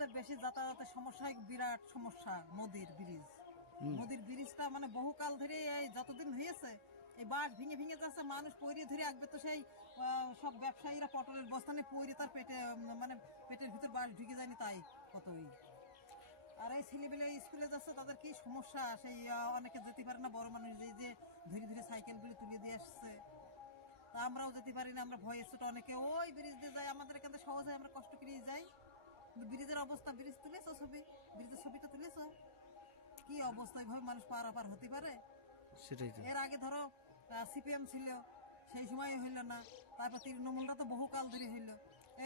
আমাদের বেশি যাতায়াতের সমস্যা, বিরাট সমস্যা নদীর ব্রিজটা মানে বহুকাল ধরে এই যতদিন হয়েছে এই বাঁশ ভেঙে ভেঙে যাচ্ছে, মানুষ পয়রি ধরে আসবে তো সেই সব ব্যবসায়ীরা পটলের বস্তানে পয়রি তার পেটে মানে পেটের ভিতর বাঁশ ঢুকে যায়নি, তাই কতই। আর এই ছেলেবেলে স্কুলে যাচ্ছে তাদের কি সমস্যা, সেই অনেকে যেতে পারে না, বড় মানুষ যে ধীরে ধীরে সাইকেলগুলি তুলে দিয়ে আসছে, তা আমরাও যেতে পারি না, আমরা ভয়ে ছোট অনেকে ওই ব্রিজ দিয়ে যাই, আমাদের এখান থেকে সহজে আমরা কষ্ট করে যাই। ব্রিজের অবস্থা, ব্রিজ তুলেছো ছবি, ব্রিজের ছবিটা তুলেছো, কি অবস্থা, এইভাবে মানুষ পারাপার হতে পারে? সেটাই তো। এর আগে ধরো সিপিএম ছিল, সেই সময় হইল না, তারপর তৃণমূলটা তো বহুকাল ধরে হইলো,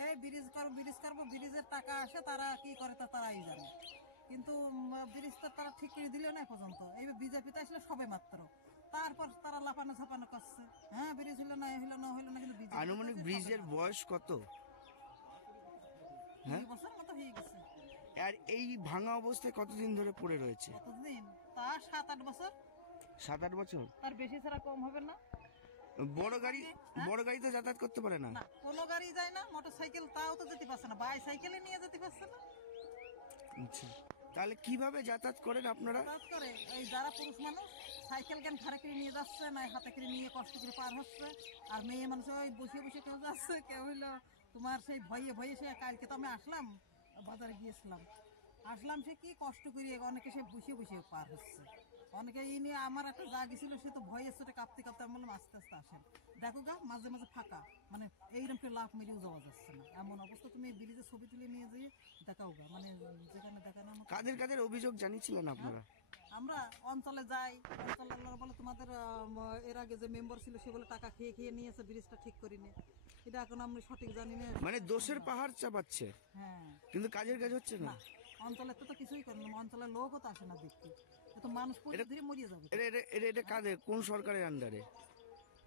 এই ব্রিজ করবো, ব্রিজের টাকা আসে, তারা কি করে তা তারাই জানে, কিন্তু ব্রিজটা তারা ঠিক করে দিল না পর্যন্ত। এইবার বিজেপিতে আসলে সবে মাত্র, তারপর তারা লাফানো ঝাপানো করছে, হ্যাঁ ব্রিজ হইলো না, কিন্তু আনুমানিক ব্রিজের বয়স কত? 2 বছর মতো হয়ে গেছে। আর এই ভাঙা অবস্থায় কতদিন ধরে পড়ে রয়েছে? কতদিন, তা 7-8 বছর। 7-8 বছর? তার বেশি ছাড়া কম হবে না। বড় গাড়ি তো যাতায়াত করতে পারে না? কোনো গাড়ি যায় না, মোটরসাইকেল তাও তো যেতে পারছে না, বাইসাইকেলে নিয়ে যেতে পারছে না। আচ্ছা, তাহলে কিভাবে যাতায়াত করেন আপনারা? করে এই যারা পুরুষ মানুষ সাইকেল কেন ঘাড়ে করে নিয়ে যাচ্ছে, না হাতে করে নিয়ে কষ্ট করে পার হচ্ছে, আর মেয়ে মানুষ ওই বসে বসে কেউ যাচ্ছে, কেউ হইলো তোমার সেই ভয়ে সে কালকে তো আমি আসলাম, বাজারে গিয়েছিলাম, সে কি কষ্ট করে অনেকে সে বসে বসে পার হচ্ছে, অনেকে এই নিয়ে আমার একটা যা গেছিল, সে তো ভয়ে এসে কাঁপতে কাঁপতে, আমি বললাম আস্তে আস্তে আসেন, দেখো গা মাঝে মাঝে ফাঁকা, মানে এইরকম করে লাফ মেরেও যাওয়া যাচ্ছে না, এমন অবস্থা। তুমি ব্রিজের ছবি তুলে নিয়ে যেয়ে দেখাও গা, মানে যেখানে দেখানো। কাদের অভিযোগ জানিয়েছিলেন আপনারা? আমরা অঞ্চলে যাই, অঞ্চলের বলে তোমাদের এর আগে যে মেম্বার ছিল সে বলে টাকা খেয়ে খেয়ে নিয়েছে, ব্রিজটা ঠিক করিনি, এটা এখন আমরা সঠিক জানি না, মানে দোষের পাহাড় চাপাচ্ছে। হ্যাঁ, কিন্তু কাজের কাজ হচ্ছে না। অঞ্চলের তো কিছুই করে না, অঞ্চলের লোকও তো আসে না দেখতে, তো মানুষ ধীরে মরিয়ে যাবে। এটা কাদের, কোন সরকারের আন্ডারে?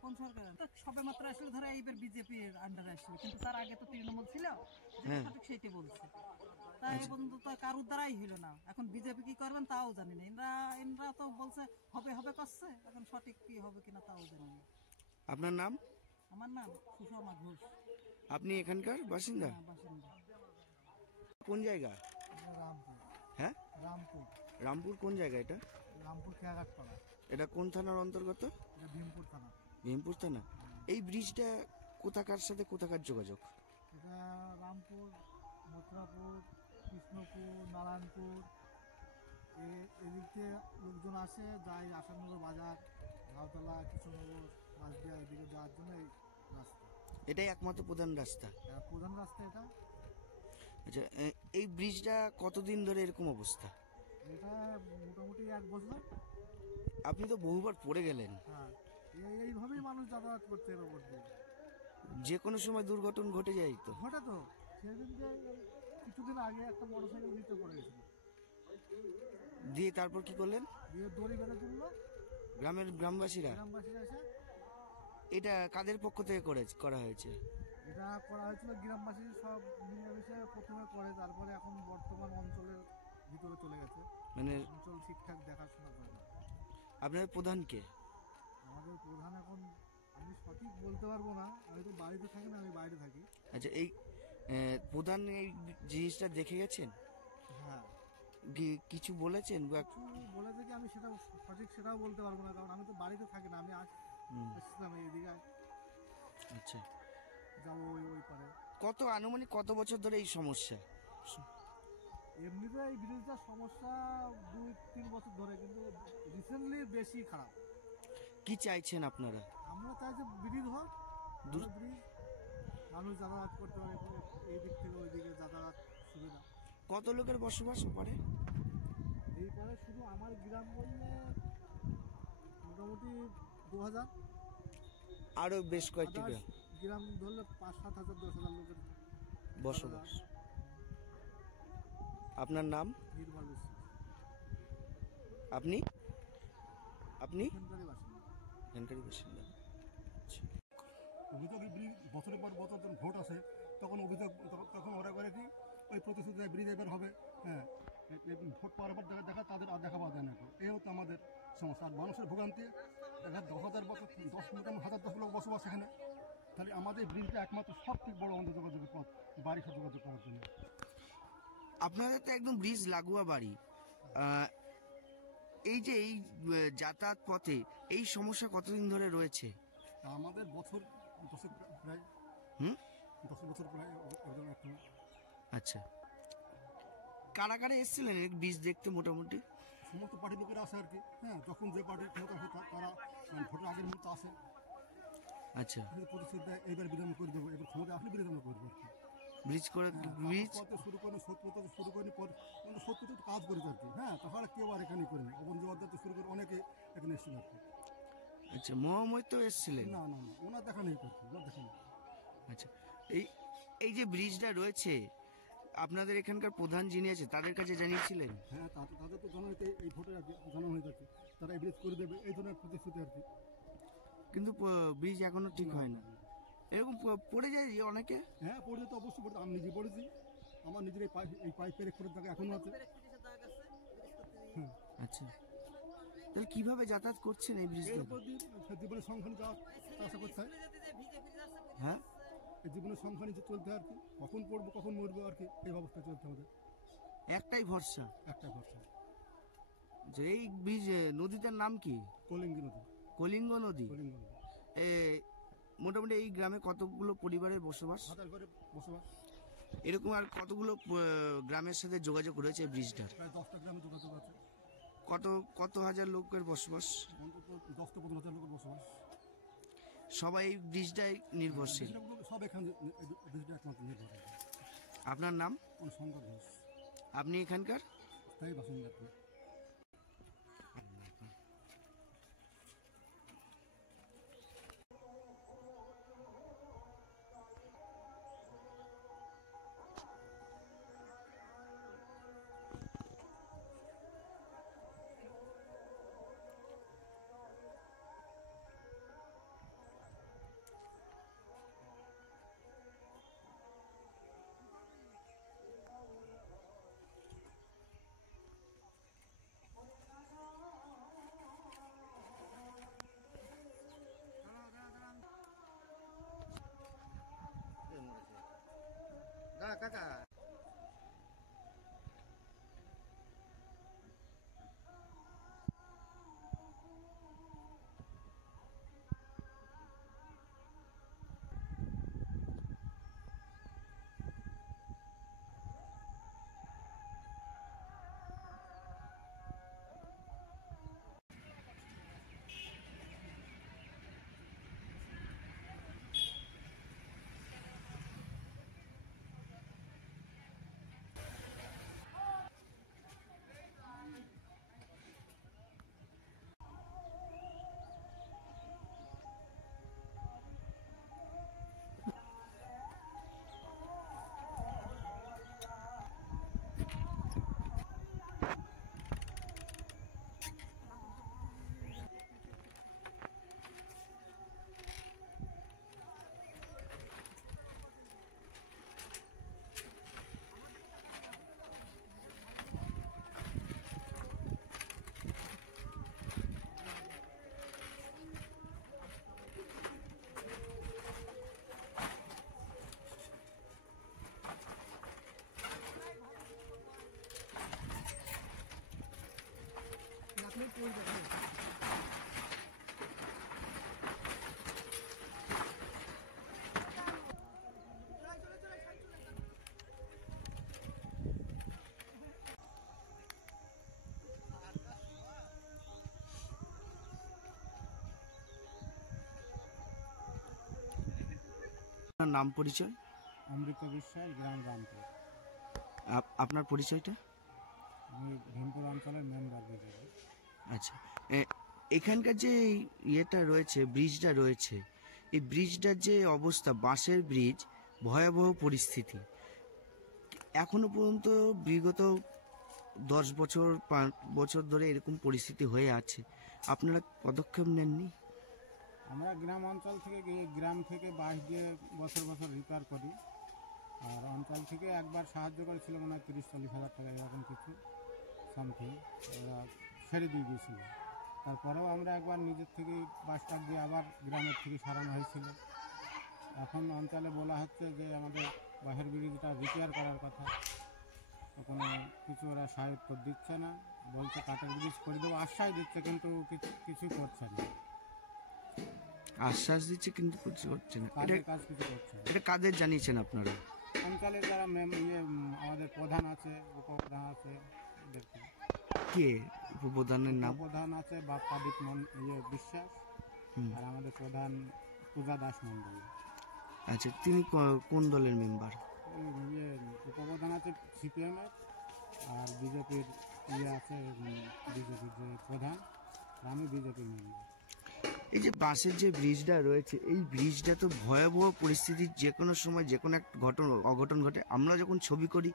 কোন সরকার? সবে মাত্র আসলে ধরো এইবার বিজেপির আন্ডারে আসলে, কিন্তু তার আগে তো তৃণমূল ছিল, সঠিক সেইটাই বলছে, তাই এই পর্যন্ত তো কারোর দ্বারাই হইলো না। এখন বিজেপি কি করবেন তাও জানি না, এনরা তো বলছে হবে করছে, এখন সঠিক কি হবে কিনা তাও জানি না। আপনার নাম? আমার নাম সুষমা ঘোষ। আপনি এখানকার বাসিন্দা? বাসিন্দা। কোন জায়গা? রামপুর। হ্যাঁ, রামপুর কোন জায়গা এটা? রামপুর খেয়াঘাটপাড়া। এটা কোন থানার অন্তর্গত? এটা ভীমপুর থানা। ভীমপুর থানা। এই ব্রিজটা কোথাকার সাথে কোথাকার যোগাযোগ? এটা রামপুর, মথুরাপুর, কৃষ্ণপুর, নারায়ণপুর, এদিকে লোকজন আসে, যায় আসাননগর বাজার, ঘাওতলা, কৃষ্ণনগর, বাসদিয়া, এদিকে যাওয়ার জন্য এই রাস্তা। এটাই একমাত্র প্রধান রাস্তা? প্রধান রাস্তা এটা। আচ্ছা, এই ব্রিজটা কতদিন ধরে এরকম অবস্থা? এটা মোটামুটি 1 বছর। আপনি তো বহুবার পড়ে গেলেন। হ্যাঁ, এইভাবেই মানুষ যাতায়াত করছে এর উপর দিয়ে। যে কোনো সময় দুর্ঘটনা ঘটে যায় তো? ঘটে তো, সেদিন যে কিছুদিন আগে একটা মোটরসাইকেল নিতে পড়ে গেছিল, দিয়ে তারপর কি করলেন? দিয়ে দড়ি বেঁধে তুললো গ্রামবাসীরা এসে। এটা কাদের পক্ষ থেকে করা হয়েছে? এটা করা হয়েছিল গ্রামবাসী সব মিলেমিশে প্রথমে করে, তারপরে এখন বর্তমান অঞ্চলের ভিতরে চলে গেছে, মানে অঞ্চল ঠিকঠাক দেখাশোনা করে না। আপনাদের প্রধান কে? আমাদের প্রধান এখন আমি সঠিক বলতে পারবো না, আমি তো বাড়িতে থাকি না, আমি বাইরে থাকি। আচ্ছা, এই প্রধান এই জিনিসটা দেখে গেছেন? হ্যাঁ। কিছু বলেছেন? কিছু বলেছে কি আমি সেটা সঠিক সেটাও বলতে পারবো না, কারণ আমি তো বাড়িতে থাকি না, আমি আসছিলাম এইদিকে। আচ্ছা, যাবো ওই পারে। আনুমানিক কত বছর ধরে এই সমস্যা? এমনিতে এই ব্রিজটার সমস্যা 2-3 বছর ধরে, কিন্তু রিসেন্টলি বেশি খারাপ। কি চাইছেন আপনারা? আমরা চাই যে ব্রিজ হোক, ব্রিজ মানুষ যাতায়াত করতে পারে, এই দিক থেকে ওই দিকে যাতায়াত সুবিধা। কত লোকের বসবাস পারে এই পারে? শুধু আমার গ্রাম বললে মোটামুটি 2000, আরো বেশ কয়েকটি গ্রাম ধরলে 5-7 হাজার 10,000 লোকের বসবাস। আপনার নাম? নির্মল বিশ্বাস। আপনি এখানকারই বাসিন্দা। অভিযোগ বছরের পর বছর যখন ভোট আসে তখন অভিযোগ, তখন ওরা করে কি ওই প্রতিশ্রুতি ব্রিজ এবার হবে, হ্যাঁ ভোট পাওয়ার পর দেখা তাদের আর দেখা পাওয়া যায় না। এই হতো আমাদের সমস্যা। আর মানুষের ভোগান্তি, 10,000 বছর 10 লোক বসবাস এখানে, তাহলে আমাদের ব্রিজটা একমাত্র সব থেকে বড় যোগাযোগের পথ বাড়ির সাথে যোগাযোগ করার জন্য। আপনাদের তো একদম ব্রিজ লাগোয়া বাড়ি, এই যে এই যাতায়াত পথে এই সমস্যা কতদিন ধরে রয়েছে? আমাদের বছর 10 প্রায় হুম 10 বছর প্রায় একদম এখন। আচ্ছা, কারা কারা এসেছিলেন এই ব্রিজ দেখতে? মোটামুটি সমস্ত পার্টির লোকেরা আসে আর কি। হ্যাঁ, যখন যে পার্টির ক্ষমতা আসে তারা ভোটের আগের মুহূর্তে আসে, আচ্ছা, প্রতিশ্রুতি দেয় এইবার বিরাম করে দেবো, এবার ক্ষমতা আসলে বিরাম করবো আর কি। ব্রিজ করে ব্রিজ শুরু করে সত্যতা শুরু করিনি পর সত্যতা কাজ করেছে আর কি। হ্যাঁ, তাহলে কেউ আর এখানে করেনি, অবন জোয়ারদার শুরু করে অনেকে এখানে এসেছিল আর কি। আচ্ছা, মহাময় তো এসেছিলেন? না না না, ওনার দেখা নেই করছি, ওনার দেখা নেই। আচ্ছা, এই এই যে ব্রিজটা রয়েছে, আপনাদের এখানকার প্রধান যিনি আছে তাদের কাছে জানিয়েছিলেন? হ্যাঁ, তাদের তো জনগণকে এই ভোটে আর কি জানানো হয়ে যাচ্ছে, তারা এই ব্রিজ করে দেবে এই ধরনের প্রতিশ্রুতি আর কি। কিন্তু ব্রিজ এখনো ঠিক হয় না, এরকম পড়ে যায় যে অনেকে। হ্যাঁ, পড়ে তো অবশ্যই পড়ে, আমি নিজে পড়েছি, আমার নিজের এই পাইপের খরচ টাকা এখনো আছে। হুম, আচ্ছা, তাহলে কিভাবে যাতায়াত করছেন এই ব্রিজ এর দিয়ে? উপর দিয়ে জীবনের সংখ্যা নিয়ে আশা করতে হয়, হ্যাঁ, এই জীবনের সংখ্যা নিয়ে চলতে হয় আর কি। কখন পড়বো কখন মরবো আর কি, এই অবস্থা চলতে আমাদের। একটাই ভরসা। একটা ভরসা। যে এই ব্রিজ নদীটার নাম কি? কলিঙ্গি নদী। কলিঙ্গ নদী। কলিঙ্গ নদী। এ, মোটামুটি এই গ্রামে কতগুলো পরিবারের বসবাস? হাজার করে বসবাস। এরকম আর কতগুলো গ্রামের সাথে যোগাযোগ রয়েছে এই ব্রিজটার? প্রায় 10টা গ্রামে যোগাযোগ আছে। কত কত হাজার লোকের বসবাস? অন্তত 10 থেকে 15 হাজার লোকের বসবাস। সবাই এই ব্রিজটাই নির্ভরশীল। সব এখানে ব্রিজটা একমাত্র নির্ভর করে। আপনার নাম? কোন সংকট ঘোষ, আপনি এখানকার? স্থায়ী বাসিন্দা আর কি। কাকা, আপনার নাম পরিচয়? অমৃত বিশ্বাস, গ্রাম রামপুর। আপনার পরিচয়টা? আমি ভীমপুর অঞ্চলের মেম্বার বিজেপি। আচ্ছা, এখানকার যে ইয়েটা রয়েছে, ব্রিজটা রয়েছে, এই ব্রিজটার যে অবস্থা, বাঁশের ব্রিজ, ভয়াবহ পরিস্থিতি। এখনো পর্যন্ত বিগত 10 বছর 5 বছর ধরে এরকম পরিস্থিতি হয়ে আছে, আপনারা পদক্ষেপ নেননি? আমরা গ্রাম অঞ্চল থেকে গিয়ে গ্রাম থেকে বাঁশ দিয়ে বছর বছর রিপেয়ার করি, আর অঞ্চল থেকে একবার সাহায্য করেছিল মনে হয় 30-40 হাজার টাকা এরকম কিছু সামথিং, ওরা ছেড়ে দিয়ে গিয়েছিল। তারপরেও আমরা একবার নিজের থেকে বাঁশ কাঠ দিয়ে আবার গ্রামের থেকে সারানো হয়েছিল। এখন অঞ্চলে বলা হচ্ছে যে আমাদের বাঁশের ব্রিজটা রিপেয়ার করার কথা, কোনো কিছু ওরা সাহায্য দিচ্ছে না, বলছে কাঠের ব্রিজ করে দেবো আশ্বাস দিচ্ছে, কিন্তু কিছুই করছে না, আশ্বাস দিচ্ছে কিন্তু কিছু হচ্ছে না। এটা কাজের কাজ কিছু করছে না। এটা কাদের জানিয়েছেন আপনারা? অঞ্চলের যারা আমাদের প্রধান আছে, উপপ্রধান আছে, এদেরকে। কে উপপ্রধানের নাম? উপপ্রধান আছে প্রদীপ বিশ্বাস, হুম। আর আমাদের প্রধান পূজা দাস মন্ডল। আচ্ছা, তিনি কোন দলের মেম্বার? উপপ্রধান আছে সিপিএমের, আর বিজেপির আছে বিজেপির যে প্রধান, আর আমি বিজেপির মেম্বার। এই যে বাসের যে ব্রিজটা রয়েছে, এই ব্রিজটা তো ভয়াবহ পরিস্থিতির, যে কোনো সময় যে কোনো একটা অঘটন ঘটে। আমরা যখন ছবি করি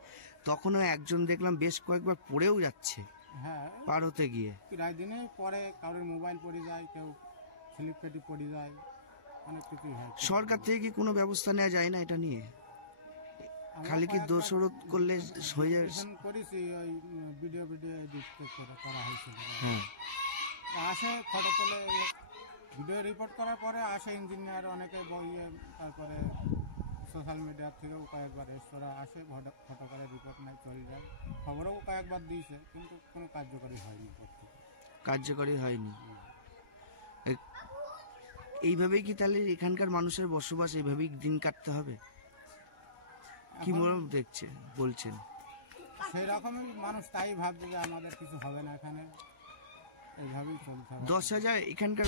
তখনও একজন দেখলাম বেশ কয়েকবার পড়েও যাচ্ছে হ্যাঁ, পার হতে গিয়ে। প্রায় দিনে পরে কারোর মোবাইল পড়ে যায়, কেউ স্লিপ কেটে পড়ে যায়, অনেক কিছুই হয়। সরকার থেকে কি কোনো ব্যবস্থা নেওয়া যায় না এটা নিয়ে? আমরা খালি কি কয়েকবার দোষারোপ করলে হয়ে যায়? petition করেছি, ওই ভিডিও এডিট করা হয়েছিল। হ্যাঁ, আসে ফটো তোলে, ভিডিও রিপোর্ট করার পরে আসে ইঞ্জিনিয়ার অনেকে বইয়ে, তারপরে সোশ্যাল মিডিয়ার থেকেও কয়েকবার এসরা আসে, ফটো করে রিপোর্ট নেয়, চলে যায়। খবরেও কয়েকবার দিয়েছে, কিন্তু কোনো কার্যকরী হয়নি। কার্যকরী হয়নি। এইভাবেই কি তাহলে এখানকার মানুষের বসবাস এইভাবেই দিন কাটতে হবে? কি মনে দেখছে বলছেন? সেই রকমই মানুষ তাই ভাবছে যে আমাদের কিছু হবে না এখানে, এইভাবেই চলতে হবে। 10,000 এখানকার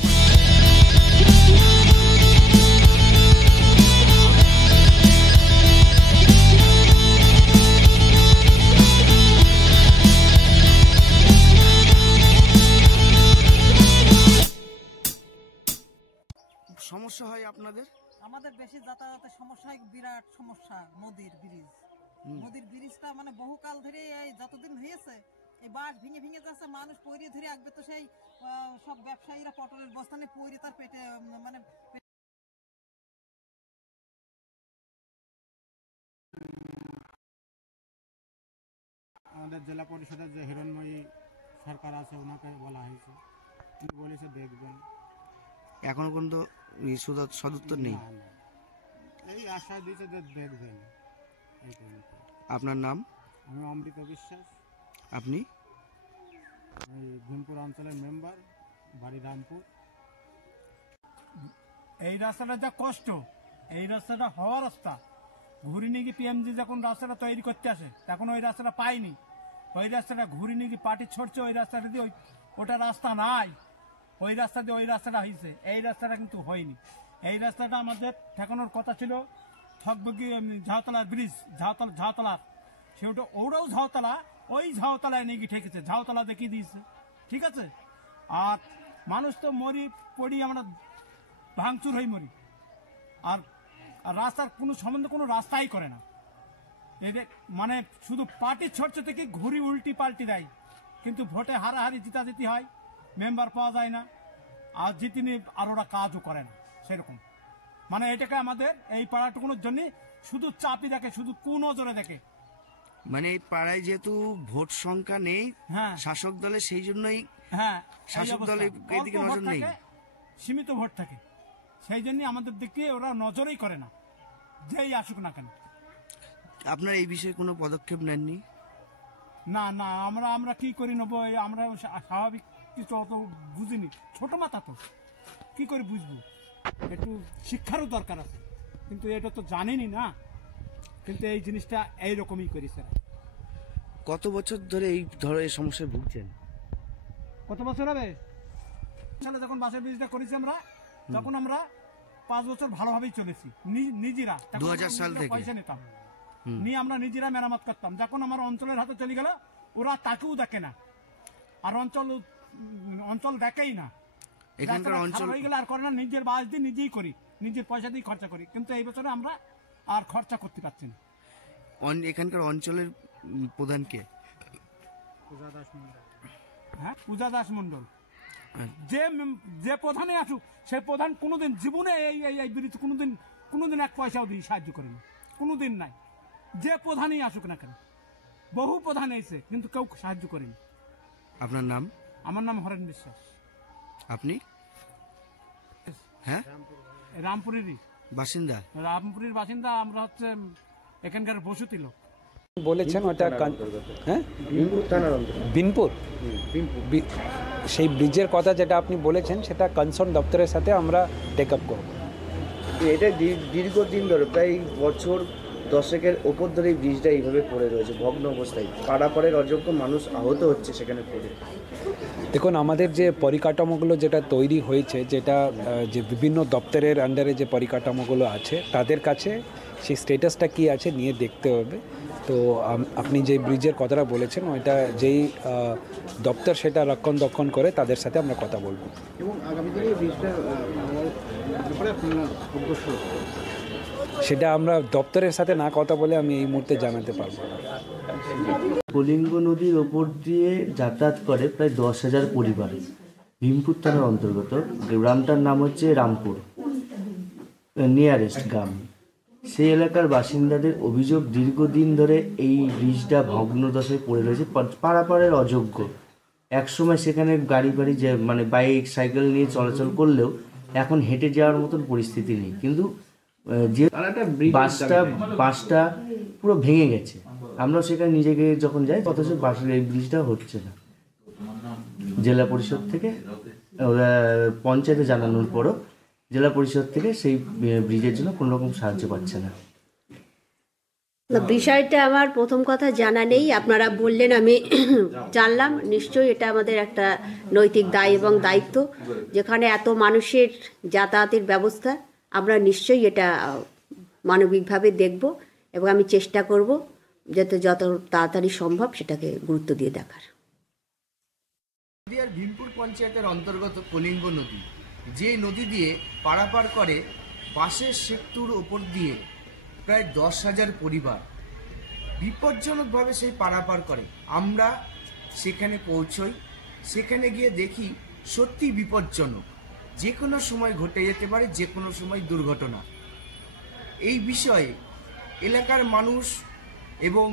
সমস্যা হয় আপনাদের? আমাদের বেশি যাতায়াতের সমস্যা হয়, বিরাট সমস্যা নদীর ব্রিজ। নদীর ব্রিজটা মানে বহুকাল ধরে এই যতদিন হয়েছে এই বাঁশ ভেঙে ভেঙে যাচ্ছে, মানুষ পইরে ধরে আসবে তো সেই সব ব্যবসায়ীরা পটলের বস্তানে পইরে তার পেটে মানে আমাদের জেলা পরিষদের যে হিরণময়ী সরকার আছে, ওনাকে বলা হয়েছে, তিনি বলেছে দেখবেন। এখনো পর্যন্ত সদুত্তর নেই। না, না। এই আশ্বাস দিয়েছে যে দেখবেন। এই পর্যন্ত। আপনার নাম? আমি অমৃত বিশ্বাস, আপনি? আমি ভীমপুর অঞ্চলের মেম্বার, বাড়ি রামপুর। এই রাস্তাটা যা কষ্ট, এই রাস্তাটা হওয়ার রাস্তা, ঘুরি নিয়ে গিয়ে পিএমজি যখন রাস্তাটা তৈরি করতে আসে তখন ওই রাস্তাটা পাইনি, ওই রাস্তাটা ঘুরি নিয়ে গিয়ে পার্টি ছড়ছে, ওই রাস্তাটা দিয়ে ওটা রাস্তা নাই, ওই রাস্তা দিয়ে ওই রাস্তাটা হয়েছে, এই রাস্তাটা কিন্তু হয়নি। এই রাস্তাটা আমাদের ঠেকানোর কথা ছিল ঠকবগি ঝাউতলার ব্রিজ, ঝাউতলার সেটা, ওরাও ঝাউতলা, ওই ঝাউতলায় নিয়ে গিয়ে ঠেকেছে, ঝাউতলা দেখিয়ে দিয়েছে, ঠিক আছে। আর মানুষ তো মরি পড়ি, আমরা ভাঙচুর হয়ে মরি, আর রাস্তার কোনো সম্বন্ধে কোনো রাস্তাই করে না। এদের মানে শুধু পার্টির ছড়ছে থেকে ঘুরি উল্টি পাল্টি দেয়, কিন্তু ভোটে হারাহারি জিতাজিতি হয়, মেম্বার পাওয়া যায় না, আর জিতিনি, আর ওরা কাজও করে না সেরকম। মানে এটাকে আমাদের এই পাড়াটুকুনোর জন্য শুধু চাপি দেখে, শুধু কুনজরে দেখে। মানে এই পাড়ায় যেহেতু ভোট সংখ্যা নেই হ্যাঁ, শাসক দলে, সেই জন্যই হ্যাঁ, শাসক এই দলের অবস্থা। এদিকে অল্প ভোট নজর নেই। থাকে, সীমিত ভোট থাকে, সেই জন্য আমাদের দিকে ওরা নজরেই করে না, যেই আসুক না কেন। আপনার এই বিষয়ে কোনো পদক্ষেপ নেননি? না না, আমরা কি করি নেবো, আমরা স্বাভাবিক কিছু অত বুঝিনি, ছোট মাথা তো, কি করে বুঝবো, একটু শিক্ষারও দরকার আছে, কিন্তু এটা তো জানেনি না, কিন্তু এই জিনিসটা এইরকমই করেছে। কত বছর ধরে এই সমস্যায় ভুগছেন? কত বছর হবে? সালে যখন বাসের ব্রিজটা করেছি আমরা, তখন আমরা 5 বছর ভালোভাবেই চলেছি নিজেরা। তখন 2000 সাল আমরা থেকে? পয়সা নিতাম, নিয়ে আমরা নিজেরা মেরামত করতাম। যখন আমার অঞ্চলের হাতে চলে গেল, ওরা তাকেও দেখে না, আর অঞ্চল দেখেই না। এখানকার রাস্তাটা অঞ্চল খারাপ হয়ে গেলে আর করে না, নিজের বাস দিয়ে নিজেই করি, নিজের পয়সা দিয়ে খরচা করি, কিন্তু এই বছরে আমরা আর খরচা করতে পারছি না। এখানকার অঞ্চলের প্রধানকে? পূজা দাস মন্ডল। হ্যাঁ, পূজা দাস মন্ডল। হ্যাঁ। যে প্রধানে আসুক, সে প্রধান কোনোদিন জীবনে এই বিরুদ্ধে কোনোদিন 1 পয়সাও দিয়ে সাহায্য করেনি, কোনোদিন নাই। যে প্রধানই আসুক না কেন, বহু প্রধান এসে, কিন্তু কেউ সাহায্য করেনি। আপনার নাম? আমার নাম হরেন বিশ্বাস। আপনি? হ্যাঁ, রামপুরেরই বাসিন্দা? রামপুরের বাসিন্দা আমরা, হচ্ছে এখানকার বসতি লোক। বলেছেন ওটা হ্যাঁ বিনপুর সেই ব্রিজের কথা যেটা আপনি বলেছেন সেটা কনসার্ন দপ্তরের সাথে আমরা টেক আপ করব। এটা দীর্ঘদিন ধরে প্রায় বছর 10 ওপর ধরে এই ব্রিজটা এইভাবে পড়ে রয়েছে ভগ্ন অবস্থায়, পাড়াপাড়ের অযোগ্য মানুষ আহত হচ্ছে সেখানে পড়ে। দেখুন, আমাদের যে পরিকাঠামোগুলো যেটা তৈরি হয়েছে, যেটা যে বিভিন্ন দপ্তরের আন্ডারে যে পরিকাঠামোগুলো আছে তাদের কাছে সেই স্ট্যাটাসটা কী আছে নিয়ে দেখতে হবে। তো আপনি যে ব্রিজের কথাটা বলেছেন ওইটা যেই দপ্তর সেটা রক্ষণ করে তাদের সাথে আমরা কথা বলবো। এবং আগামী দিনে এই ব্রিজটা ব্যাপারে আপনারা অগ্রসর সেটা আমরা দপ্তরের সাথে না কথা বলে আমি এই মুহূর্তে জানাতে পারবো না। কলিঙ্গ নদীর ওপর দিয়ে যাতায়াত করে প্রায় 10,000 পরিবার। ভীমপুর থানার অন্তর্গত গ্রামটার নাম হচ্ছে রামপুর, নিয়ারেস্ট গ্রাম। সেই এলাকার বাসিন্দাদের অভিযোগ দীর্ঘদিন ধরে এই ব্রিজটা ভগ্নদশায় পড়ে রয়েছে, পাড়াপাড়ের অযোগ্য। একসময় সেখানে গাড়ি যে মানে বাইক সাইকেল নিয়ে চলাচল করলেও এখন হেঁটে যাওয়ার মতন পরিস্থিতি নেই। কিন্তু যে বাসটা পুরো ভেঙে গেছে। আমরা সেখানে নিজেকে যখন যাই অথচ বাসের এই ব্রিজটা হচ্ছে না। জেলা পরিষদ থেকে পঞ্চায়েতে জানানোর পরও জেলা পরিষদ থেকে সেই ব্রিজের জন্য কোনো রকম সাহায্য পাচ্ছে না। বিষয়টা আমার প্রথম কথা জানা নেই, আপনারা বললেন আমি জানলাম। নিশ্চয়ই এটা আমাদের একটা নৈতিক দায় এবং দায়িত্ব, যেখানে এত মানুষের যাতায়াতের ব্যবস্থা, আমরা নিশ্চয়ই এটা মানবিকভাবে দেখব এবং আমি চেষ্টা করব যাতে যত তাড়াতাড়ি সম্ভব সেটাকে গুরুত্ব দিয়ে দেখার। নদীয়ার ভীমপুর পঞ্চায়েতের অন্তর্গত কলিঙ্গ নদী, যে নদী দিয়ে পারাপার করে বাঁশের সেতুর ওপর দিয়ে প্রায় 10,000 পরিবার, বিপজ্জনকভাবে সেই পারাপার করে। আমরা সেখানে পৌঁছই, সেখানে গিয়ে দেখি সত্যি বিপজ্জনক, যে কোনো সময় ঘটে যেতে পারে, যে কোনো সময় দুর্ঘটনা। এই বিষয়ে এলাকার মানুষ এবং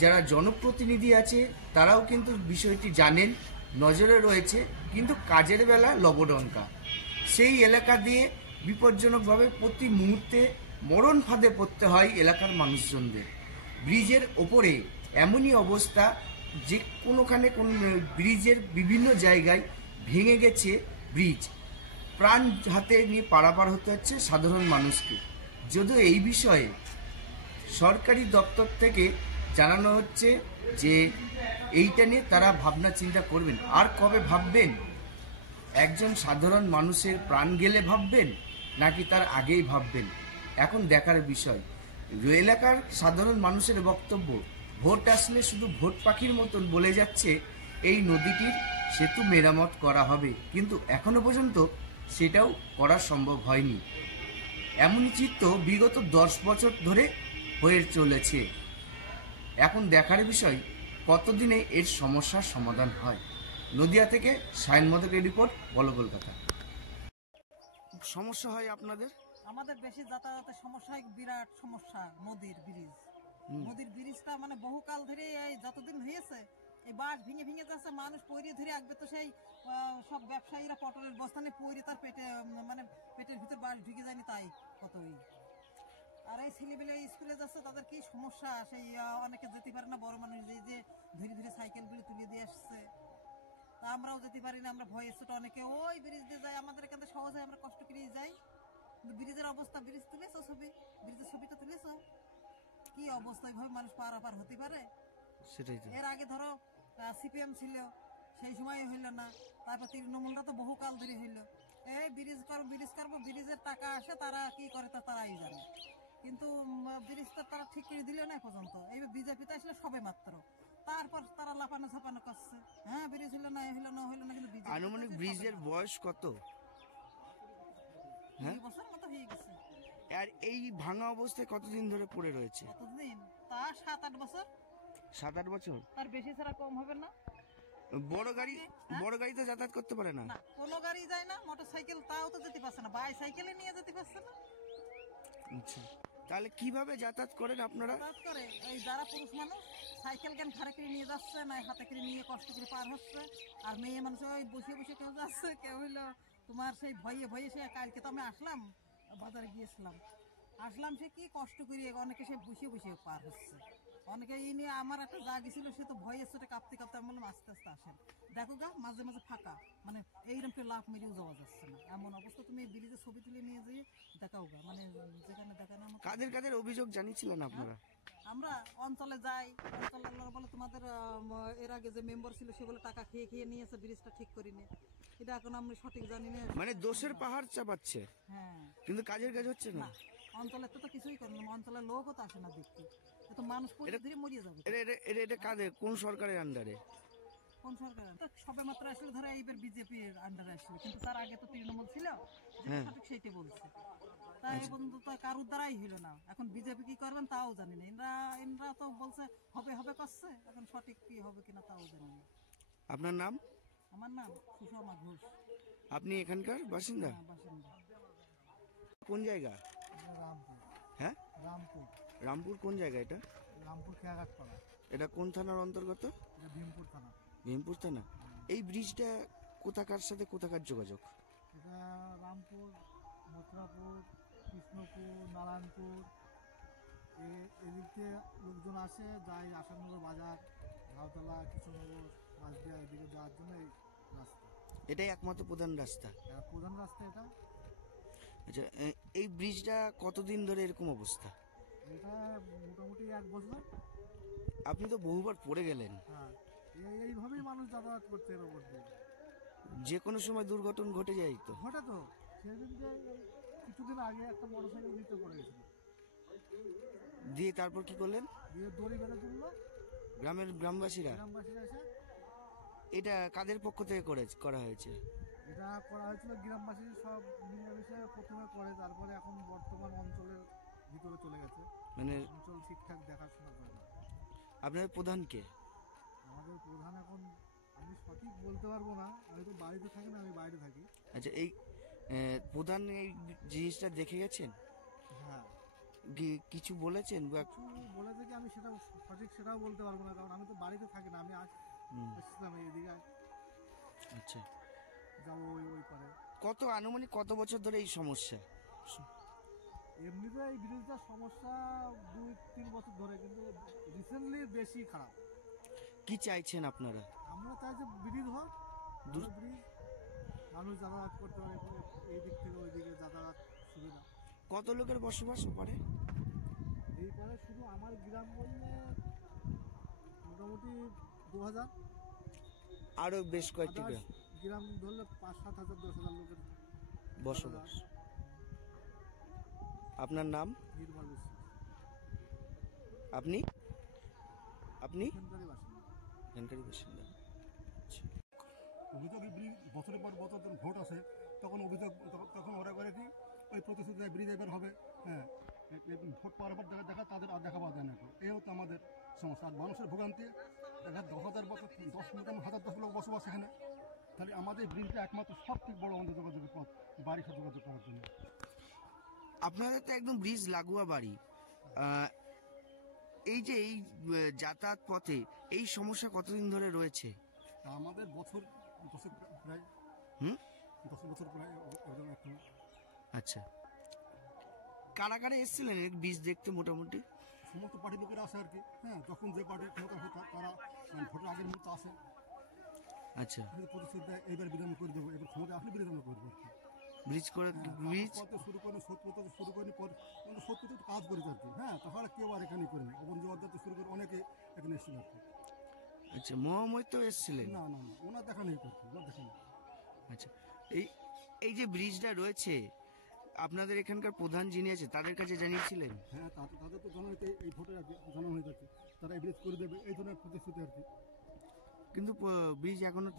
যারা জনপ্রতিনিধি আছে তারাও কিন্তু বিষয়টি জানেন, নজরে রয়েছে, কিন্তু কাজের বেলা লবডঙ্কা। সেই এলাকা দিয়ে বিপজ্জনকভাবে প্রতি মুহূর্তে মরণ ফাঁদে পড়তে হয় এলাকার মানুষজনদের। ব্রিজের ওপরে এমনই অবস্থা যে কোনোখানে কোন ব্রিজের বিভিন্ন জায়গায় ভেঙে গেছে ব্রিজ, প্রাণ হাতে নিয়ে পারাপার হতে হচ্ছে সাধারণ মানুষকে। যদিও এই বিষয়ে সরকারি দপ্তর থেকে জানানো হচ্ছে যে এইটা নিয়ে তারা ভাবনা চিন্তা করবেন। আর কবে ভাববেন? একজন সাধারণ মানুষের প্রাণ গেলে ভাববেন নাকি তার আগেই ভাববেন, এখন দেখার বিষয়। এলাকার সাধারণ মানুষের বক্তব্য, ভোট আসলে শুধু ভোট পাখির মতন বলে যাচ্ছে এই নদীটির সেতু মেরামত করা হবে, কিন্তু এখনো পর্যন্ত সেটাও করা সম্ভব হয়নি। এমনই চিত্র বিগত 10 বছর ধরে হয়ে চলেছে। এখন দেখার বিষয় কতদিনে এর সমস্যার সমাধান হয়। নদিয়া থেকে সায়ন মদকের রিপোর্ট, বলো কলকাতা। সমস্যা হয় আপনাদের? আমাদের বেশি যাতায়াতের সমস্যা হয়, বিরাট সমস্যা। নদীর ব্রিজটা মানে বহুকাল ধরে এই যতদিন হয়েছে এই বাঁশ ভেঙে যাচ্ছে, মানুষ পইরে ধরে আসবে তো সেই সব ব্যবসায়ীরা পটলের বস্তানে পইরে তার পেটে মানে পেটের ভিতর বাঁশ ঢুকে যায়নি, তাই কতই। আর এই ছেলেবেলে স্কুলে যাচ্ছে তাদের কি সমস্যা, সেই অনেকে যেতে পারে না, বড় মানুষ যে ধীরে সাইকেলগুলি তুলে দিয়ে আসছে, তা আমরাও যেতে পারি না। আমরা ভয়ে ছোট অনেকে ওই ব্রিজ দিয়ে যাই, আমাদের এখান থেকে সহজে আমরা কষ্ট করে যাই। ব্রিজের অবস্থা, ব্রিজ তুলেছো ছবি, ব্রিজের ছবিটা তুলেছো, কি অবস্থা, এইভাবে মানুষ পারাপার হতে পারে? সেটাই তো। এর আগে ধরো সিপিএম ছিল, সেই সময় হইল না। তারপর তৃণমূলরা তো বহুকাল ধরে হইল, এই ব্রিজ করবো, ব্রিজের টাকা আসে, তারা কি করে তা তারাই জানে। কিন্তু ব্রিজটা তারা ঠিক করে দিল না পর্যন্ত। এইবার বিজেপিতে আসলে সবে মাত্র, তারপর তারা লাফানো ঝাপানো করছে, হ্যাঁ ব্রিজ হইলো না, কিন্তু আনুমানিক ব্রিজের বয়স কত? 2 বছর মতো হয়ে গেছে। আর এই ভাঙা অবস্থায় কতদিন ধরে পড়ে রয়েছে? কতদিন? তা 7-8 বছর। 7-8 বছর? তার বেশি ছাড়া কম হবে না। বড় গাড়িতে যাতায়াত করতে পারে না? না, কোনো গাড়ি যায় না, মোটরসাইকেল তাও তো যেতে পারছে না, বাইসাইকেলে নিয়ে যেতে পারছে না। আচ্ছা, তাহলে কিভাবে যাতায়াত করেন আপনারা? যাতায়াত করে এই যারা পুরুষ মানুষ সাইকেল কেন ঘাড়ে করে নিয়ে যাচ্ছে, না হাতে করে নিয়ে কষ্ট করে পার হচ্ছে। আর মেয়ে মানুষ ওই বসে কেউ যাচ্ছে, কেউ হইলো তোমার সেই ভয়ে সে কালকে তো আমি আসলাম, বাজারে গিয়েছিলাম, সে কি কষ্ট করে অনেকে সে বসে পার হচ্ছে। অনেকে এই নিয়ে আমার একটা যা গেছিল, সে তো ভয়ে চোটে কাঁপতে কাঁপতে, আমি বললাম আস্তে আস্তে আসেন, দেখো গা মাঝে মাঝে ফাঁকা, মানে এইরকম করে লাফ মেরেও যাওয়া যাচ্ছে না, এমন অবস্থা। তুমি ব্রিজের ছবি তুলে নিয়ে যেয়ে দেখাও গা, মানে যেখানে দেখানো আমার। কাদের কাদের অভিযোগ জানিয়েছিলেন আপনারা? আমরা অঞ্চলে যাই, অঞ্চলের লোক বলে তোমাদের এর আগে যে মেম্বার ছিল সে বলে টাকা খেয়ে খেয়ে নিয়েছে, ব্রিজটা ঠিক করিনি। এটা এখন আমি সঠিক জানি না। মানে দোষের পাহাড় চাপাচ্ছে, হ্যাঁ, কিন্তু কাজের কাজ হচ্ছে না। না অঞ্চলের তো কিছুই করে না, অঞ্চলের লোকও তো আসে না দেখতে, এ তো মানুষ পড়ে ধীরে মরিয়ে যাবে। এটা কাদের, কোন সরকারের আন্ডারে? কোন সরকার? সবে মাত্র আসলে ধরো এইবার বিজেপির আন্ডারে আসলো, কিন্তু তার আগে তো তৃণমূল ছিল, যেটা সঠিক সেইটাই বলছে। তাই এই পর্যন্ত তো কারোর দ্বারাই হলো না। এখন বিজেপি কি করবেন তাও জানি না। এনরা তো বলছে হবে হবে করছে, এখন সঠিক কি হবে কিনা তাও জানি না। আপনার নাম? আমার নাম সুষমা ঘোষ। আপনি এখানকার বাসিন্দা? বাসিন্দা। কোন জায়গা? রামপুর। হ্যাঁ, রামপুর। রামপুর কোন জায়গা এটা? রামপুর খেয়াঘাটপাড়া। এটা কোন থানার অন্তর্গত? এটা ভীমপুর থানা। ভীমপুর থানা। এই ব্রিজটা কোথাকার সাথে কোথাকার যোগাযোগ? এটা রামপুর, মথুরাপুর, কৃষ্ণপুর, নারায়ণপুর, এদিক থেকে লোকজন আসে, যায় আসাননগর বাজার, ঝাউতলা, কৃষ্ণনগর, মাছদিয়া, এদিকে যাওয়ার জন্য এই রাস্তা। এটাই একমাত্র প্রধান রাস্তা? প্রধান রাস্তা এটা। আচ্ছা, এই ব্রিজটা কতদিন ধরে এরকম অবস্থা? এটা মোটামুটি 1 বছর। আপনি তো বহুবার পড়ে গেলেন। হ্যাঁ, এইভাবেই মানুষ যাতায়াত করছে এর ওপর দিয়ে। যে কোনো সময় দুর্ঘটনা ঘটে যায় তো। ঘটে তো, সেদিন যে কিছুদিন আগে একটা মোটরসাইকেল নিতে পড়ে গেছিল, দিয়ে তারপর কি করলেন? দিয়ে দড়ি বেঁধে তুললো গ্রামবাসীরা। গ্রামবাসীরা এসে। এটা কাদের পক্ষ থেকে করা হয়েছে? এটা করা হয়েছিল গ্রামবাসী সব মিলেমিশে প্রথমে করে, তারপরে এখন বর্তমান অঞ্চলের ভিতরে চলে গেছে, মানে অঞ্চল ঠিকঠাক দেখাশোনা করে না। আপনাদের প্রধান কে? আমাদের প্রধান এখন আমি সঠিক বলতে পারবো না, আমি তো বাড়িতে থাকি না, আমি বাইরে থাকি। আচ্ছা, এই প্রধান এই জিনিসটা দেখে গেছেন? হ্যাঁ, কিছু বলেছেন বা? কিছু বলেছে কি আমি সেটা সঠিক সেটাও বলতে পারবো না, কারণ আমি তো বাড়িতে থাকি না, আমি এসেছিলাম এইদিকে, আচ্ছা, যাবো ওই পারে। আনুমানিক কত বছর ধরে এই সমস্যা? এমনিতে এই ব্রিজটার সমস্যা 2-3 বছর ধরে, কিন্তু রিসেন্টলি বেশি খারাপ। কি চাইছেন আপনারা? আমরা চাই যে ব্রিজ হোক, ব্রিজ মানুষ যাতায়াত করতে পারে, এই দিক থেকে ওই দিকে যাতায়াত সুবিধা। কত লোকের বসবাস পারে? এই পারে শুধু আমার গ্রাম বললে মোটামুটি 2000, আরো বেশ কয়েকটি গ্রাম গ্রাম ধরলে 5-7 হাজার 10,000 লোকের বসবাস। আপনার নাম? নির্মল বিশ্বাস। আপনি এখানকারই বাসিন্দা। এখানকারই বাসিন্দা। অভিযোগ ব্রিজ বছরের পর বছর যখন ভোট আসে তখন অভিযোগ, তখন ওরা করে কি ওই প্রতিশ্রুতি ব্রিজ এবার হবে, হ্যাঁ ভোট পাওয়ার পর দেখা তাদের আর দেখা পাওয়া যায় না। এই হতো আমাদের সমস্যা। আর মানুষের ভোগান্তি, 10,000 বছর 10 লোক বসবাস এখানে, তাহলে আমাদের ব্রিজটা একমাত্র সব থেকে বড় আমাদের যোগাযোগের পথ, বাড়ির সাথে যোগাযোগ করার জন্য। আপনাদের তো একদম ব্রিজ লাগোয়া বাড়ি, এই যে এই যাতায়াত পথে এই সমস্যা কতদিন ধরে রয়েছে? আমাদের বছর 10 প্রায় 10 বছর প্রায় একদম। আচ্ছা, কারা কারা এসেছিলেন এই ব্রিজ দেখতে? মোটামুটি সমস্ত পার্টির লোকেরা আসে আর কি, হ্যাঁ যখন যে পার্টির ক্ষমতা হয় তারা ভোটের আগের মুহূর্তে আসে। আচ্ছা, প্রতিশ্রুতি দেয় এইবার বিরাম করে দেবো, এবার ক্ষমতা আসলে বিরাম করবো আর কি। ব্রিজ করে ব্রিজ শুরু করেন 70 শুরু করেনি, পর 70 কাজ করেছে আর কি। হ্যাঁ তখন কেউ আর এখানে করেনি, ওপন জোয়ারদার শুরু করে অনেকে এখানে এসেছিল আর কি। আচ্ছা, মহাময় তো এসেছিলেন? না না না, ওনার দেখা নেই করতে, ওনার দেখা নেই। আচ্ছা, এই যে ব্রিজটা রয়েছে, আপনাদের এখানকার প্রধান যিনি আছে তাদের কাছে জানিয়েছিলেন? হ্যাঁ তাদের তো জানানো হয়েছে, এই ভোটে জানানো হয়ে যাচ্ছে, তারা এই ব্রিজ করে দেবে এই ধরনের প্রতিশ্রুতি আর কি। কিন্তু ব্রিজ এখনো